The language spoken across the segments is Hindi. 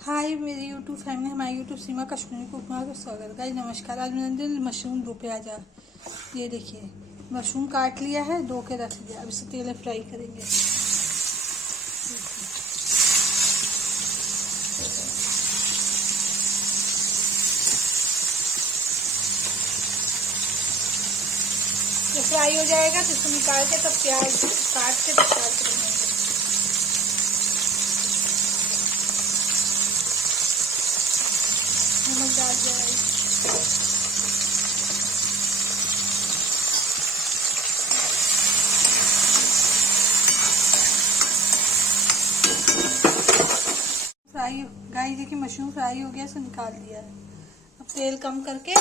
हाय मेरी यूट्यूब फैमिली, हमारी यूट्यूब सीमा कश्मीरी कुक में स्वागत। गाइस नमस्कार। आज मैंने मशरूम दो प्याजा, ये देखिए मशरूम काट लिया है, धो के रख दिया। अब इसे तेल में फ्राई करेंगे। ये फ्राई हो जाएगा तो इसको निकाल के तब प्याज काट के तब फ्राई करेंगे। नमक डाल दिया। फ्राई गाइस देखिए मशरूम फ्राई हो गया, इसे निकाल दिया है। अब तेल कम करके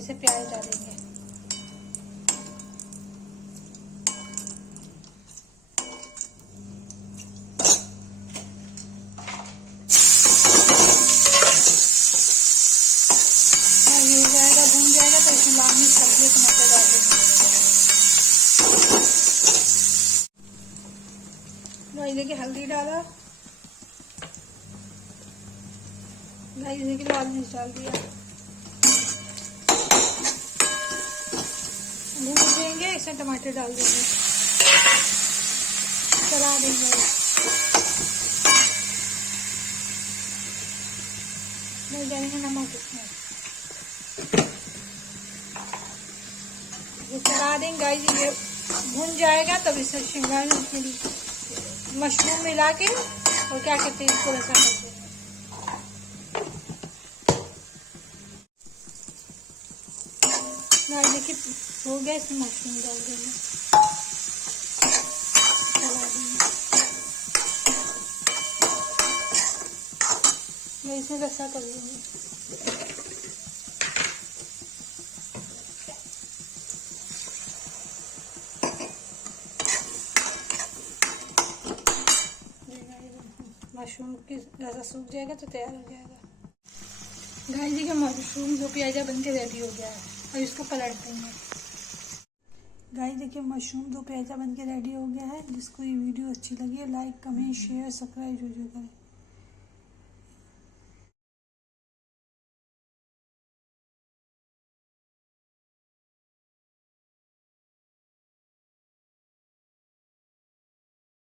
इसे प्याज डालेंगे। ये हो जाएगा, भून जाएगा तो इसमें लाल मिर्च हल्दी टमाटर डाल देंगे। गाइस देखिए हल्दी डाला, गाइस देखिए लाल मिर्च डाल दिया। भून देंगे, इसमें टमाटर डाल देंगे, चला देंगे। नहीं डालेंगे नमक इसमें, ये चला देंगे। गाइस ये भून जाएगा तब इसमें शिमला मिर्च मशरूम मिला के और क्या कहते हैं इसको ऐसा करते हैं। देखिए हो गया, इसमें मशरूम डाल देंगे, चला देंगे। इसमें रसा कर देंगे। मशरूम की रसा सूख जाएगा तो तैयार हो जाएगा। गाइस देखिए मशरूम दो प्याजा बन के रेडी हो गया है। और इसको पलट देंगे। गाइस देखिए मशरूम दो प्याजा बन के रेडी हो गया है। जिसको ये वीडियो अच्छी लगी है लाइक कमेंट शेयर सब्सक्राइब जरूर करें।